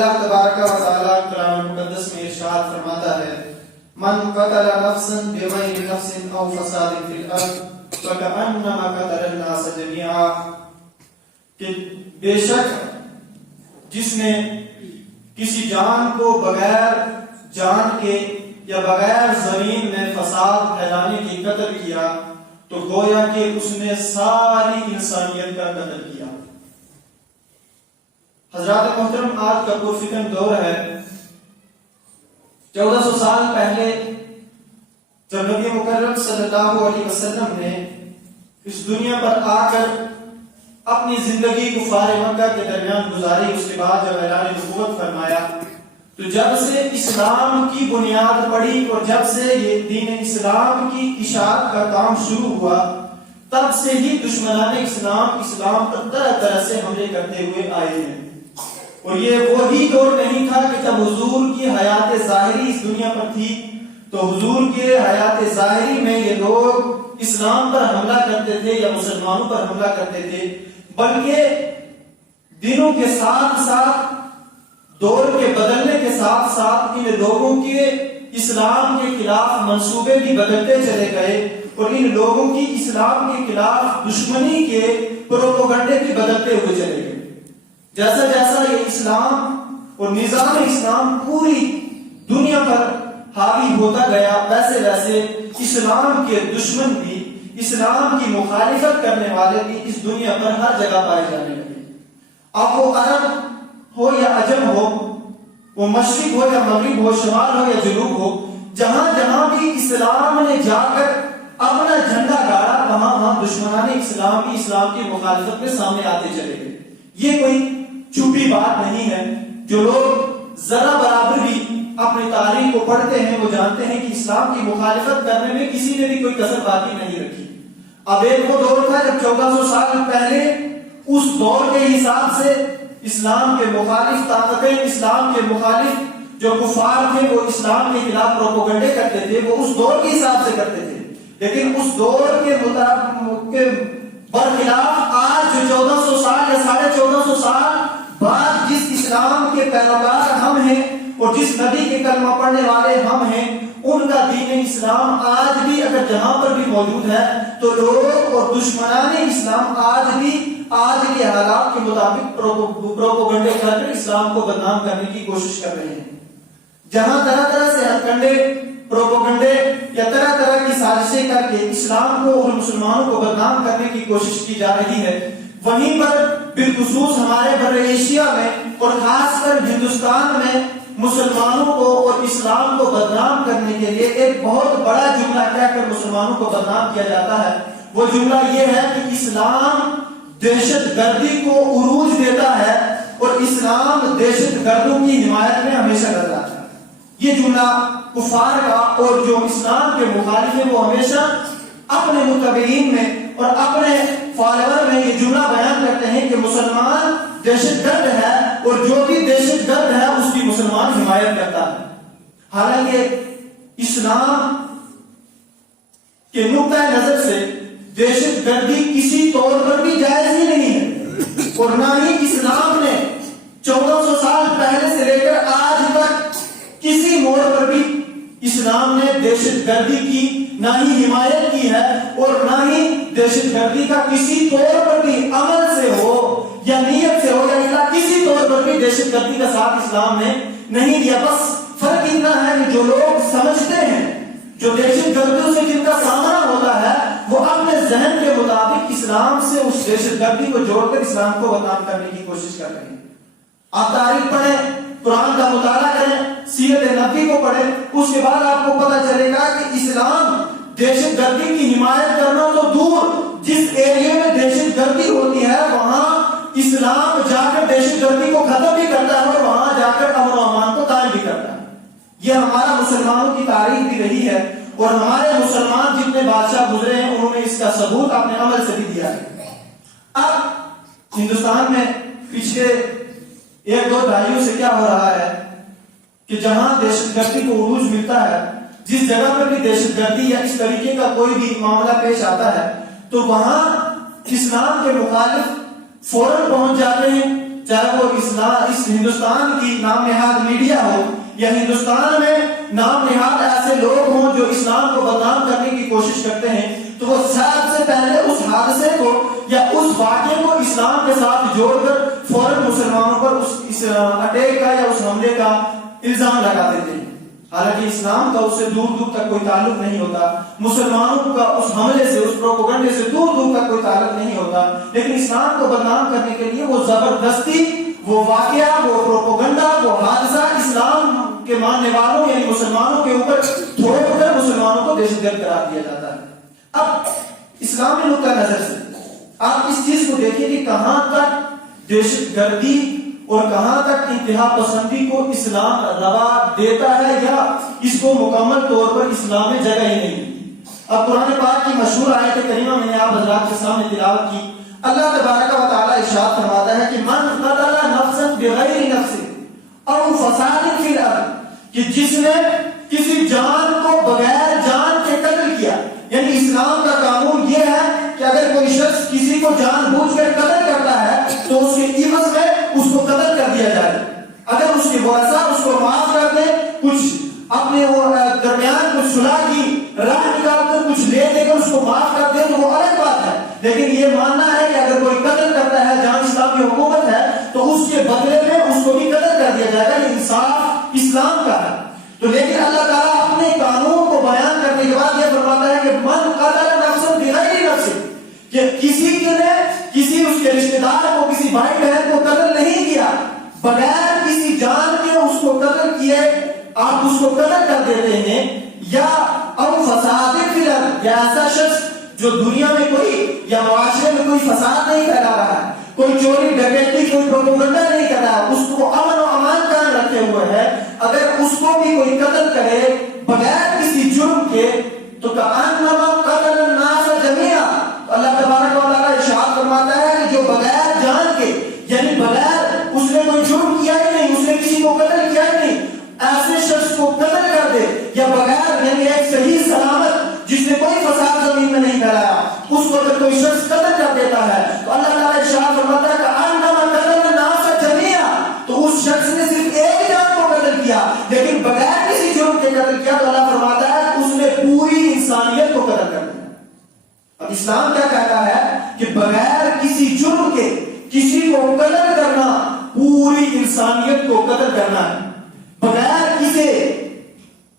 اللہ تبارک و تعالیٰ کلام مقدس میں ارشاد فرماتا ہے من قتل نفسا بغیر نفس او فساد فی الارض فکأنما قتل الناس جميعا، کہ بے شک جس نے کسی جان کو بغیر جان کے یا بغیر زمین میں فساد پھیلانے کی قتل کیا تو گویا کہ اس نے ساری انسانیت کا قتل کیا۔ حضرات محترم، آج کا پرفتن دور ہے۔ 1400 سال پہلے جب نبی مکرم صلی اللہ علیہ وسلم نے اس دنیا پر آ کر اپنی زندگی کفار مکہ کے درمیان گزاری، اس کے بعد جب اعلان نبوت فرمایا تو جب سے اسلام کی بنیاد پڑی اور جب سے یہ دین اسلام کی اشاعت کا کام شروع ہوا، تب سے ہی دشمنان اسلام پر طرح طرح سے حملے کرتے ہوئے آئے ہیں۔ اور یہ وہی دور نہیں تھا کہ جب حضور کی حیات ظاہری اس دنیا پر تھی تو حضور کے حیات ظاہری میں یہ لوگ اسلام پر حملہ کرتے تھے یا مسلمانوں پر حملہ کرتے تھے، بلکہ دنوں کے ساتھ ساتھ، دور کے بدلنے کے ساتھ ساتھ ان لوگوں کے اسلام کے خلاف منصوبے بھی بدلتے چلے گئے اور ان لوگوں کی اسلام کے خلاف دشمنی کے پروپیگنڈے بھی بدلتے ہوئے چلے گئے۔ جیسا جیسا یہ اسلام اور نظام اسلام پوری دنیا پر حاوی ہوتا گیا، ویسے ویسے اسلام کے دشمن بھی، اسلام کی مخالفت کرنے والے بھی اس دنیا پر ہر جگہ پائے جانے لگے۔ اب وہ عرب ہو یا عجم ہو، وہ مشرق ہو یا مغرب ہو، شمال ہو یا جنوب ہو، جہاں جہاں بھی اسلام نے جا کر اپنا جھنڈا گاڑا، وہاں وہاں دشمنان اسلام بھی اسلام کی مخالفت میں سامنے آتے چلے گئے۔ یہ کوئی چھپی بات نہیں ہے۔ جو لوگ ذرا برابر بھی اپنی تاریخ کو پڑھتے ہیں وہ جانتے ہیں کہ اسلام کی مخالفت کرنے میں کسی نے بھی کوئی کسر باقی نہیں رکھی۔ اب ایک وہ دور تھا جب 1400 سال پہلے اس دور کے حساب سے اسلام کے مخالف طاقتیں، اسلام کے مخالف جو کفار تھے وہ اسلام کے خلاف پروپیگنڈے کرتے تھے، وہ اس دور کے حساب سے کرتے تھے۔ لیکن اس دور کے برخلاف آج جو 1400 سال یا 1450 سال بعد جس اسلام کے پیروکار ہم ہیں اور جس نبی کے کلمہ پڑھنے والے ہم ہیں، ان کا دین اسلام آج بھی اگر جہاں پر بھی موجود ہے تو لوگ اور دشمنان اسلام آج بھی آج کے حالات کے مطابق پروپیگنڈے کر کر اسلام کو بدنام کرنے کی کوشش کر رہے ہیں۔ جہاں طرح طرح سے ہتھکنڈے، پروپیگنڈے یا طرح طرح کی سازشیں کر کے اسلام کو اور مسلمانوں کو بدنام کرنے کی کوشش کی جا رہی ہے، وہیں پر بالخصوص ہمارے بر ایشیا میں اور خاص کر ہندوستان میں مسلمانوں کو اور اسلام کو بدنام کرنے کے لیے ایک بہت بڑا جملہ کہہ کر مسلمانوں کو بدنام کیا جاتا ہے۔ وہ جملہ یہ ہے کہ اسلام دہشت گردی کو عروج دیتا ہے اور اسلام دہشت گردوں کی حمایت میں ہمیشہ کرتا ہے۔ یہ جملہ کفار کا اور جو اسلام کے مخالف ہیں وہ ہمیشہ اپنے متبعین میں اور اپنے فالوور میں یہ جملہ بیان کرتے ہیں کہ مسلمان دہشت گرد ہے اور جو بھی دہشت گرد ہے اس کی مسلمان حمایت کرتا ہے۔ حالانکہ اسلام کے نقطہ نظر سے دہشت گردی کسی طور پر بھی جائز ہی نہیں ہے، اور نہ ہی اسلام نے 1400 سال پہلے سے لے کر آج تک کسی موڑ پر بھی اسلام نے دہشت گردی کی نہ ہی حمایت کی ہے، اور نہ ہی دہشت گردی کا کسی طور پر بھی عمل سے ہو یا نیت سے ہو یا کسی طور پر بھی دہشت گردی کا ساتھ اسلام نے نہیں دیا۔ بس فرق اتنا ہے کہ جو لوگ سمجھتے ہیں، جو دہشت گردیوں سے جن کا سامنا ہوتا ہے، وہ اپنے ذہن کے مطابق اسلام سے اس دہشت گردی کو جوڑ کر اسلام کو بدنام کرنے کی کوشش کر رہے ہیں۔ آپ تاریخ پڑھیں، قرآن کا مطالعہ کریں، سیرت نبی کو پڑھیں، اس کے بعد آپ کو پتہ چلے گا کہ اسلام دہشت گردی کی حمایت کرنا تو دور، جس ایریا میں دہشت گردی ہوتی ہے وہاں اسلام جا کر دہشت گردی کو ختم بھی کرتا ہے اور وہاں جا کر امن و امان کو قائم بھی کرتا ہے۔ یہ ہمارا مسلمانوں کی تاریخ بھی رہی ہے، اور ہمارے مسلمان جتنے بادشاہ گزرے ہیں انہوں نے اس کا ثبوت اپنے عمل سے بھی دیا ہے۔ اب ہندوستان میں پچھلے 1-2 دہائیوں سے کیا ہو رہا ہے کہ جہاں دہشت گردی کو عروج ملتا ہے، جس جگہ پر بھی دہشت گردی یا اس طریقے کا کوئی بھی معاملہ پیش آتا ہے تو وہاں اسلام کے مخالف فوراً پہنچ جاتے ہیں، چاہے وہ اس ہندوستان کی نام نہاد میڈیا ہو یا ہندوستان میں نام نہاد ایسے لوگ ہوں جو اسلام کو بدنام کرنے کی کوشش کرتے ہیں، تو وہ سب سے پہلے اس حادثے کو یا اس واقعے کو اسلام کے ساتھ جوڑ کر فوراً مسلمانوں پر اس اٹیک کا یا اس حملے کا الزام لگا دیتے ہیں، حالانکہ اسلام کا اس سے دور دور تک کوئی تعلق نہیں ہوتا، مسلمانوں کا اس حملے سے، اس پروپیگنڈے سے دور دور تک کوئی تعلق نہیں ہوتا، لیکن اسلام کو بدنام کرنے کے لیے وہ زبردستی، وہ واقعہ، وہ پروپیگنڈا، وہ حادثہ اسلام کے ماننے والوں یعنی مسلمانوں کے اوپر تھوپ کر مسلمانوں کو دہشت گرد قرار دیا جاتا ہے۔ اب اسلامی نقطہ نظر سے آپ اس چیز کو دیکھیں کہ کہاں تک دہشت گردی اور کہاں تک انتہا پسندی کو اسلام روا دیتا ہے یا اس کو مکمل طور پر اسلام میں جگہ ہی نہیں ملتی۔ اب قرآن پاک کی مشہور آیت کریمہ میں نے آپ حضرات کے سامنے تلاوت کی، اللہ تبارک و تعالی ارشاد فرماتا ہے کہ من قتل نفسا بغیر نفس او فساد فی الارض، کہ جس نے کسی جان کو بغیر جان کے قتل کیا، یعنی اسلام کا قانون یہ ہے کہ اگر کوئی شخص کسی کو جان بوجھ کر قتل کرتا ہے تو اس کے عوض میں اس کو قتل کر دیا جائے، اگر اس کے ورثہ اس کو معاف کر دے، کچھ اپنے درمیان کچھ صلح کی راہ نکال کر کچھ لے دے کر اس کو معاف کر دے تو وہ الگ بات ہے، لیکن یہ ماننا ہے کہ اگر کوئی قتل کرتا ہے جہاں اسلام کی حکومت ہے تو اس کے بدلے میں اس کو بھی قتل کر دیا جائے گا، یہ انصاف اسلام کا ہے۔ تو لیکن اللہ تعالیٰ اپنے قانون کو بیان کرنے کے بعد یہ فرماتا ہے کہ من قتل نفسا بغیر نفس، کہ کسی نے کسی اس کے رشتہ دار کو، کسی بھائی بہن کو قتل نہیں کیا، بغیر کسی جان کے اس کو قتل کیے آپ اس کو قتل کر دیتے ہیں، یا او فساد فی الارض، یا ایسا شخص جو دنیا میں کوئی یا معاشرے میں کوئی فساد نہیں پھیلا رہا ہے، کوئی چوری ڈکیتی کوئی پروپیگنڈا نہیں کر رہا ہے، اس کو امن و امان قائم رکھے ہوئے ہے، اگر اس کو بھی کوئی قتل کرے بغیر کسی جرم کے تو کأنما قتل الناس جميعا، اللہ تبارک و تعالی ارشاد فرماتا ہے کہ جو بغیر جان کے یعنی بغیر اس نے کوئی جرم کیا ہی نہیں، اس نے کسی کو قتل کیا ہی نہیں، ایسے شخص کو قتل کر دے یا بغیر یعنی ایک صحیح سلامت جس نے کوئی فساد زمین میں نہیں پھیلایا اس کو اگر کوئی شخص قتل کر دیتا ہے تو اللہ تعالیٰ ارشاد فرماتا ہے کہ انما قتل الناس جميعا، تو اس شخص نے صرف ایک جان کو قتل کیا لیکن بغیر کسی جرم کے قتل کیا، تو اللہ فرماتا ہے اس نے پوری انسانیت کو قتل کر دیا۔ اب اسلام کیا کہتا ہے کہ بغیر کسی جرم کے کسی کو قتل کرنا پوری انسانیت کو قتل کرنا ہے، بغیر کسی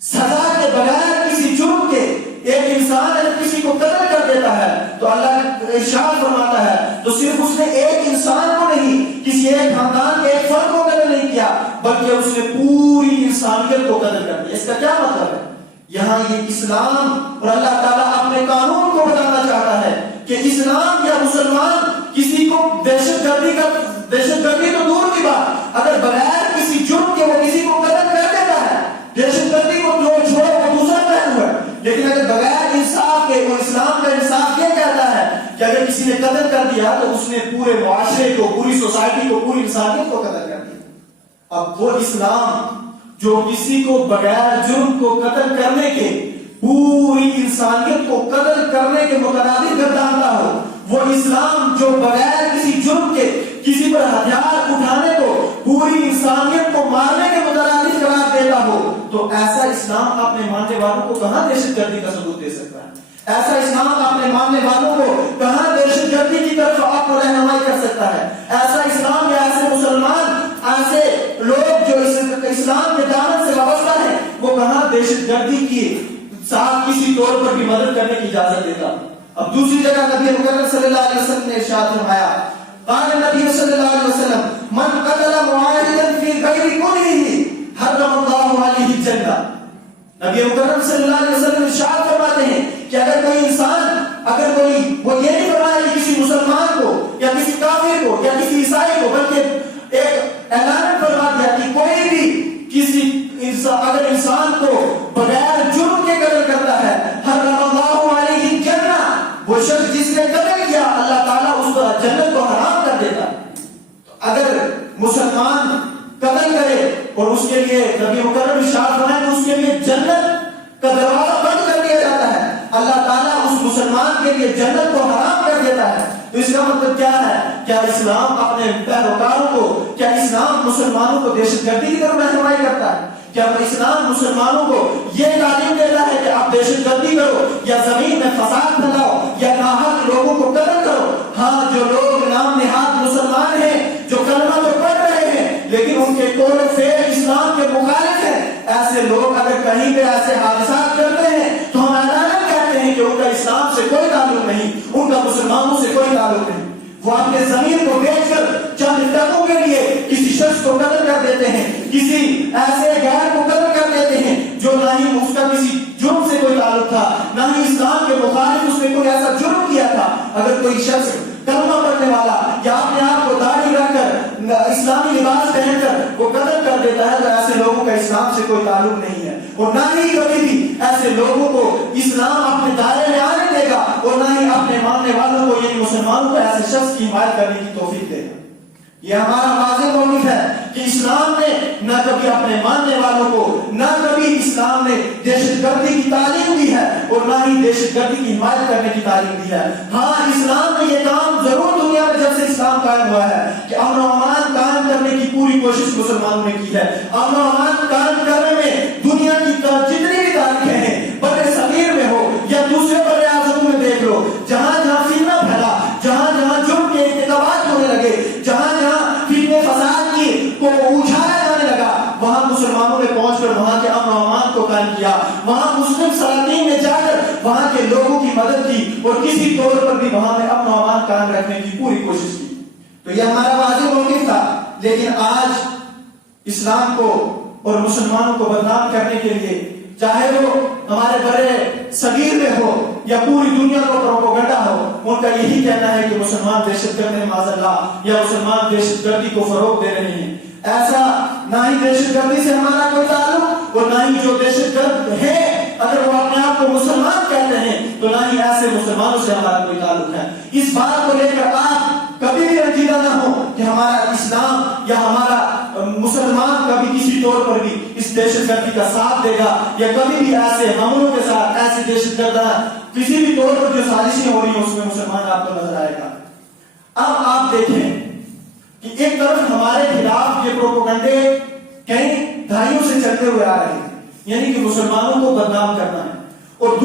سزا کے، بغیر کسی جرم کے ایک انسان اگر کسی کو قتل کر دیتا ہے تو اللہ ارشاد فرماتا ہے تو صرف اس نے ایک انسان کو نہیں، کسی ایک خاندان کے ایک فرد کو قتل نہیں کیا بلکہ اس نے پوری انسانیت کو قتل کر دیا۔ اس کا کیا مطلب ہے؟ یہاں یہ اسلام اور اللہ تعالیٰ اپنے قانون کو بتانا چاہتا ہے کہ اسلام یا مسلمان کسی کو دہشت گردی تو دور کی بات، اگر بغیر کسی جرم کے وہ کسی کو قتل کر دیتا ہے، دہشت گردی کو چھوڑ کے دوسرا پہلو ہے، لیکن اگر بغیر انصاف کے، وہ اسلام کا انصاف یہ کہتا ہے کہ اگر کسی نے قتل کر دیا تو اس نے پورے معاشرے کو، پوری سوسائٹی کو، پوری انسانیت کو قتل کر دیا۔ اب وہ اسلام جو کسی کو بغیر جرم کو قتل کرنے کے، پوری انسانیت کو قتل کرنے کے مترادف گردانتا ہو، وہ اسلام جو بغیر کسی جرم کے کسی پر ہتھیار اٹھانے کو، پوری انسانیت کو مارنے کے مترادف قرار دیتا ہو، تو ایسا اسلام اپنے ماننے والوں کو کہاں دہشت گردی کا ثبوت دے سکتا ہے؟ ایسا اسلام اپنے ماننے والوں کو کہاں دہشت گردی کی طرف آپ کو رہنمائی کر سکتا ہے؟ ایسا اسلام یا ایسے مسلمان، ایسے لوگ جو اسلام کے دامن سے وابستہ ہیں، وہ کہاں دہشت گردی کی ساتھ کسی طور پر بھی مدد کرنے کی اجازت دیتا؟ اب دوسری جگہ نبی مکرم صلی اللہ علیہ وسلم نے ارشاد فرمایا، قال نبی صلی اللہ علیہ وسلم من قتل معاہدا فی غیر کنہ حرم اللہ علیہ الجنہ۔ نبی مکرم صلی اللہ علیہ وسلم ارشاد فرماتے ہیں کہ اگر کوئی انسان، اگر کوئی، وہ یہ نہیں فرمایا کہ کسی مسلمان کو یا کسی کافر کو یا کسی عیسائی کو، بلکہ ایک اعلان فرما دیا کہ کوئی بھی کسی اگر انسان کو بغیر جرم کے قتل کرتا ہے، حرم اللہ علیہ الجنہ، وہ شخص جس نے قتل کیا اللہ تعالیٰ اس پر جنت کو حرام کر دیتا ہے۔ اگر مسلمان قتل کرے اور اس کے لیے نبی مکرم ارشاد فرمائے کہ اس کے لیے جنت کا دروازہ بند کر دیا جاتا ہے، اللہ تعالیٰ اس مسلمان کے لیے جنت کو حرام کر دیتا ہے، تو اس کا مطلب کیا ہے؟ کیا اسلام اپنے پیروکاروں کو، کیا اسلام مسلمانوں کو دہشت گردی کی طرف رہنمائی کرتا ہے؟ کیا اسلام مسلمانوں کو یہ تعلیم دیتا ہے کہ آپ دہشت گردی کرو یا زمین میں فساد پھیلاؤ یا ناحق لوگوں کو قتل کرو؟ ہاں، جو لوگ نام نہاد مسلمان ہیں، جو کلمہ تو پڑھ رہے ہیں لیکن ان کے قول و فعل اسلام کے مخالف ہیں، ایسے لوگ اگر کہیں پہ ایسے حادثات کرتے ہیں تو ہم اعلان کہتے ہیں کہ ان کا اسلام سے کوئی تعلق نہیں، ان کا مسلمانوں سے کوئی تعلق نہیں۔ وہ اپنے زمین کو بیچ کر چند ٹکوں کے لیے کسی شخص کو قتل کر دیتے ہیں، کسی ایسے غیر کو قتل کر دیتے ہیں جو نہ ہی اس کا کسی جرم سے کوئی تعلق تھا، نہ ہی اسلام کے مخالف اس نے کوئی ایسا جرم کیا تھا۔ اگر کوئی شخص کلمہ پڑھنے والا یا اپنے آپ کو داڑھی رکھ کر اسلامی لباس پہن کر وہ قتل کر دیتا ہے تو ایسے لوگوں کا اسلام سے کوئی تعلق نہیں ہے، اور نہ ہی کبھی بھی ایسے لوگوں کو اسلام اپنے دائرے میں آنے دے گا، اور نہ ہی اپنے ماننے والوں کو یعنی مسلمانوں کو ایسے شخص کی حمایت کرنے کی توفیق دے گا۔ یہ ہمارا واضح موقف ہے کہ اسلام نے نہ کبھی اپنے ماننے والوں کو، نہ کبھی اسلام نے دہشت گردی کی تعلیم دی ہے اور نہ ہی دہشت گردی کی حمایت کرنے کی تعلیم دی ہے۔ ہاں، اسلام نے یہ کام ضرور دنیا میں جب سے اسلام قائم ہوا ہے کہ امن و امان قائم کرنے کی پوری کوشش مسلمانوں نے کی ہے۔ امن و امان قائم کرنے میں دنیا کی جتنی بھی تاریخیں ہیں، بر صغیر میں ہو یا دوسرے بر اعظموں میں دیکھ لو، جہاں جہاں فتنہ پھیلا، جہاں جہاں جرم کے ارتکابات ہونے لگے، جہاں جہاں فتنے فساد کی کو اچھالا جانے لگا، وہاں مسلمانوں نے پہنچ کر وہاں کے امن و امان کو قائم کیا، وہاں مسلم سلاطین نے جا کر وہاں کے لوگوں کی مدد کی اور کسی طور پر بھی وہاں میں امن و امان قائم رکھنے کی پوری کوشش کی۔ تو یہ ہمارا واضح موقف تھا، لیکن آج اسلام کو اور مسلمانوں کو بدنام کرنے کے لیے، چاہے وہ ہمارے بڑے صغیر میں ہو یا پوری دنیا کو پروپیگنڈا ہو، ان کا یہی کہنا ہے کہ مسلمان دہشت گرد ہیں معاذ اللہ، یا مسلمان دہشت گردی کو فروغ دے رہے ہیں۔ ایسا نہ ہی دہشت گردی سے ہمارا کوئی تعلق، اور نہ ہی جو دہشت گرد ہے اگر وہ اپنے آپ کو مسلمان کہتے ہیں تو نہ ہی ایسے مسلمانوں سے ہمارا کوئی تعلق ہے۔ اس بات کو لے کر آپ کبھی بھی رنجیدہ نہ ہو کہ ہمارا اسلام یا ہمارا مسلمان کبھی کسی طور پر بھی اس دہشت گردی کا ساتھ دے گا، یا کبھی بھی ایسے حملوں کے ساتھ ایسے دہشت گردہ کسی بھی طور پر جو سازشیں ہو رہی ہیں اس میں مسلمان آپ کو نظر آئے گا۔ اب آپ دیکھیں کہ ایک طرف ہمارے خلاف یہ پروپیگنڈے کئی دہائیوں سے چلتے ہوئے آ رہے ہیں، یعنی کہ مسلمانوں کو بدنام کرنا ہے، اور